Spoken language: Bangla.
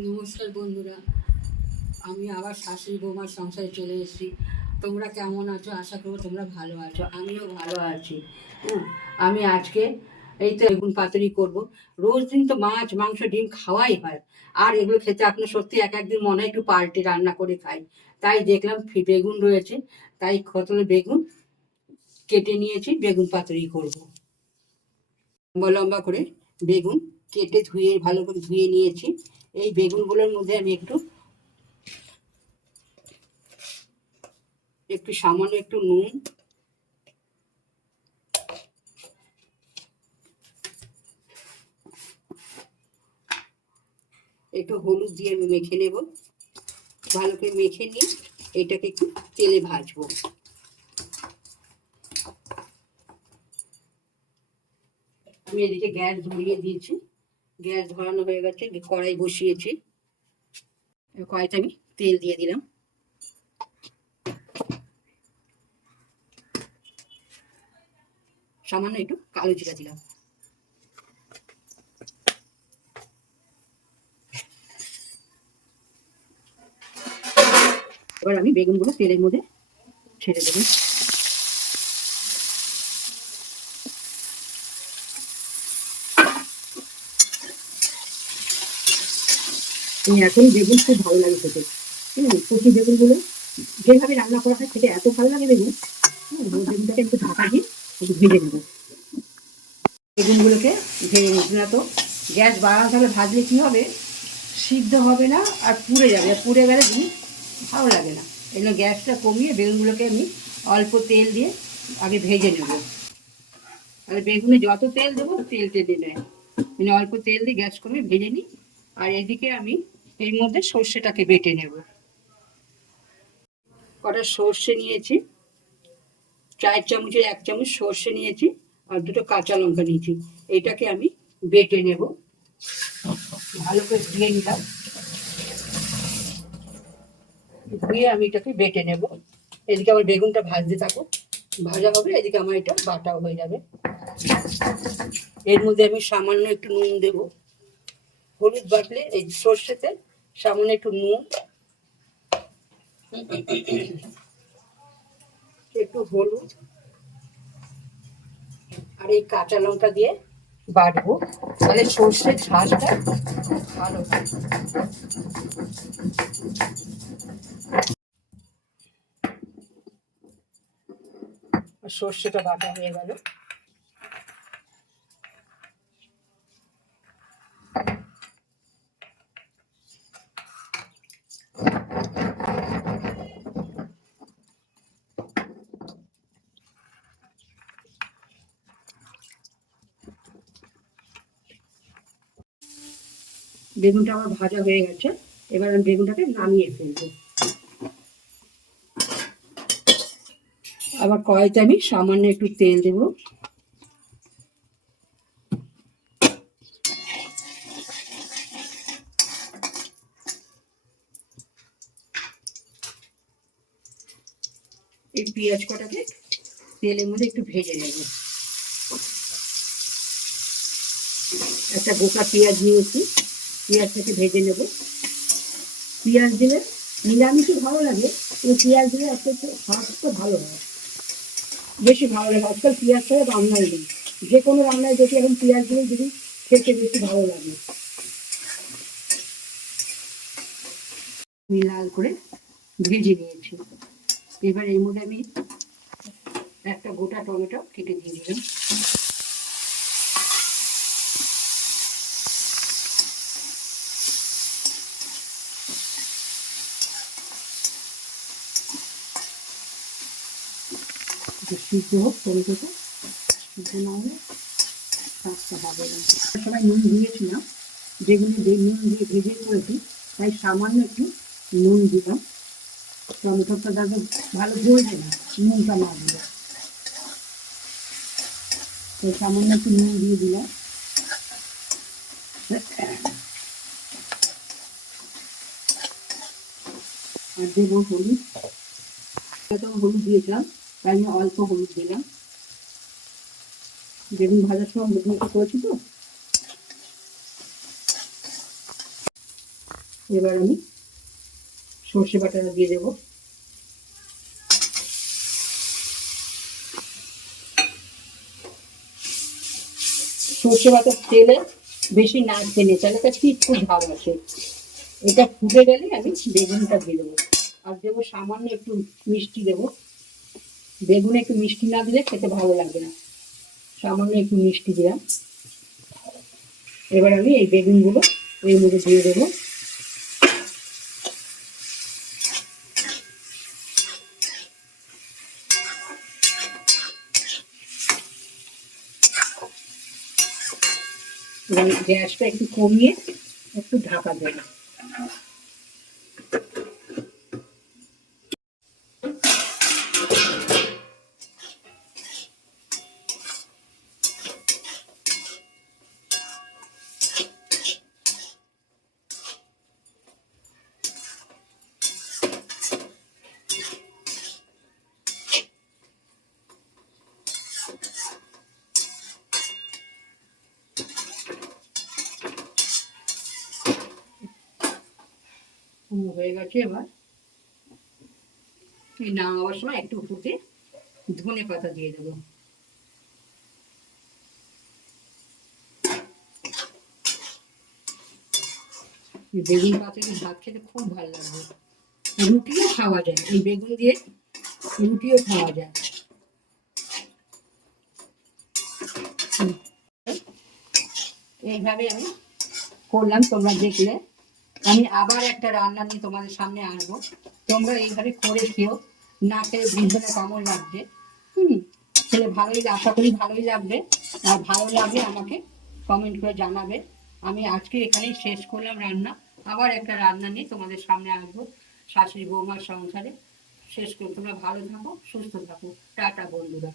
নমস্কার বন্ধুরা। আমি আবার শাশুড়ি বৌমার সংসারে চলে এসেছি। তোমরা কেমন আছো? আশা করব তোমরা ভালো আছো। আমিও ভালো আছি। আমি আজকে এই তো বেগুন পাতুরি করব। রোজ দিন তো মাছ, মাংস, ডিম খাওয়াই হয়। আর এগুলো খেতে আপনার সত্যি এক একদিন মনে হয় একটু পাল্টে রান্না করে খাই। তাই দেখলাম ফি- বেগুন রয়েছে। তাই কতগুলো বেগুন কেটে নিয়েছি, বেগুন পাতুরি করব। লম্বা লম্বা করে বেগুন কেটে ধুয়ে, ভালো করে ধুয়ে নিয়েছি। এই বেগুনগুলোর মধ্যে আমি একটু একটু সামান্য একটু নুন, একটু হলুদ দিয়ে আমি মেখে নেব। ভালো করে মেখে নিয়ে এটাকে একটু তেলে ভাজবো। আমি এদিকে গ্যাস ধরিয়ে দিয়েছি। গ্যাস ধরানো হয়ে গেছে কড়াই বসিয়েছি। কড়াইতে আমি তেল দিয়ে দিলাম। সামান্য একটু কালো জিরা দিলাম। এবার আমি বেগুনগুলো তেলের মধ্যে ছেড়ে দেবো। এখন বেগুন খুব ভালো লাগে খেতে। ঠিক আছে? কচি বেগুনগুলো যেভাবে রান্না করা হয় খেতে এত ভালো লাগে বেগুন বেগুনটাকে একটু ঢাকা দিয়ে একটু ভেজে নেব। বেগুনগুলোকে ভেজে নিচ্ছি। না তো গ্যাস বাড়ানো তাহলে ভাজলে কী হবে? সিদ্ধ হবে না আর পুড়ে যাবে। আর পুড়ে গেলে জিনিস ভালো লাগে না। এই জন্য গ্যাসটা কমিয়ে বেগুনগুলোকে আমি অল্প তেল দিয়ে আগে ভেজে নেব। তাহলে বেগুনে যত তেল দেবো তেল টেনে নেয়। মানে অল্প তেল দিয়ে গ্যাস কমিয়ে ভেজে নিই। আর এদিকে আমি এর মধ্যে সর্ষেটাকে বেটে নেব। কটা সর্ষে নিয়েছি। চার চামচের এক চামচ সর্ষে নিয়েছি আর দুটো কাঁচা লঙ্কা নিয়েছি। এটাকে আমি বেটে নেব। ভালো করে ধুয়ে নিলাম। ধুয়ে আমি এটাকে বেটে নেব। এদিকে আমার বেগুনটা ভাজতে থাকো ভাজা হবে, এদিকে আমার এটা বাটাও হয়ে যাবে। এর মধ্যে আমি সামান্য একটু নুন দেবো। হলুদ বাটলে এই সর্ষেতে সামান্য একটু নুন। একটু হলুদ। আর এই কাঁচা লঙ্কা দিয়ে বাটবো। তাহলে সর্ষের ঝাঁসটা ভালো সর্ষেটা বাটা হয়ে গেল। বেগুনটা আমার ভাজা হয়ে গেছে। এবার আমি বেগুনটাকে নামিয়ে ফেলব। আবার কড়াইতে আমি সামান্য একটু তেল দেবো। এই পেঁয়াজ কটাকে তেলের মধ্যে একটু ভেজে নেব। একটা গোটা পেঁয়াজ নিয়েছি। পেঁয়াজটাকে ভেজে নেব। পেঁয়াজ দিলে নিরামিষও ভালো লাগে, কিন্তু পেঁয়াজ দিলে একটা একটু ভালো হয়। বেশি ভালো লাগে। আজকাল পেঁয়াজ ছাড়া রান্নাই নেই। যে কোনো রান্নায় দেখি এখন পেঁয়াজ দিলে যদি খেতে বেশি ভালো লাগে। আমি লাল করে ভেজে নিয়েছি। এবার এর মধ্যে আমি একটা গোটা টমেটো কেটে দিয়ে দিলাম। একটু সিদ্ধ হোক টমেটোটা সিদ্ধ না হলে কাজটা হবে না সবাই নুন দিয়েছিলাম যেগুলো নুন দিয়ে ভেজে করেছি তাই সামান্য একটু নুন দিয়ে দিলাম আর দেবো হলুদ হলুদ দিয়েছিলাম আমি অল্প হলুদ দিলাম। বেগুন ভাজার সময় হলুদ মতো করেছি তো। এবার আমি সর্ষে বাটাটা দিয়ে দেবো। সর্ষে বাটার তেলে বেশি না টেনে তাহলে তার একটু ঝাল আসে। এটা ফুটে গেলে আমি বেগুনটা দিয়ে দেবো। আর দেবো সামান্য একটু মিষ্টি দেবো। বেগুনে একটু মিষ্টি না দিলে খেতে ভালো লাগবে না। সামান্য একটু মিষ্টি দিলাম। এবার আমি এই বেগুনগুলো এর মধ্যে দিয়ে দেবো। গ্যাসটা একটু কমিয়ে একটু ঢাকা দেবো। হুম, হয়ে গেছে এবার। এই নামাবার সময় একটু ফুটে ধনে পাতা দিয়ে দেবো। বেগুন পাতা দিয়ে ভাত খেতে খুব ভালো লাগবে রুটিও খাওয়া যায় এই বেগুন দিয়ে রুটিও খাওয়া যায়। এইভাবে আমি করলাম তোমরা দেখলে। আমি আবার একটা রান্না নিয়ে তোমাদের সামনে আসব। তোমরা এইভাবে করে খেও। না খেলে ভীষণে কেমন লাগবে। হুম, খেলে ভালোই আশা করি ভালোই লাগবে। আর ভালো লাগলে আমাকে কমেন্ট করে জানাবে। আমি আজকে এখানেই শেষ করলাম রান্না। আবার একটা রান্না নিয়ে তোমাদের সামনে আসব। শাশুড়ি বৌমার সংসারে। শেষ করে তোমরা ভালো থাকো, সুস্থ থাকো। টাটা বন্ধুরা।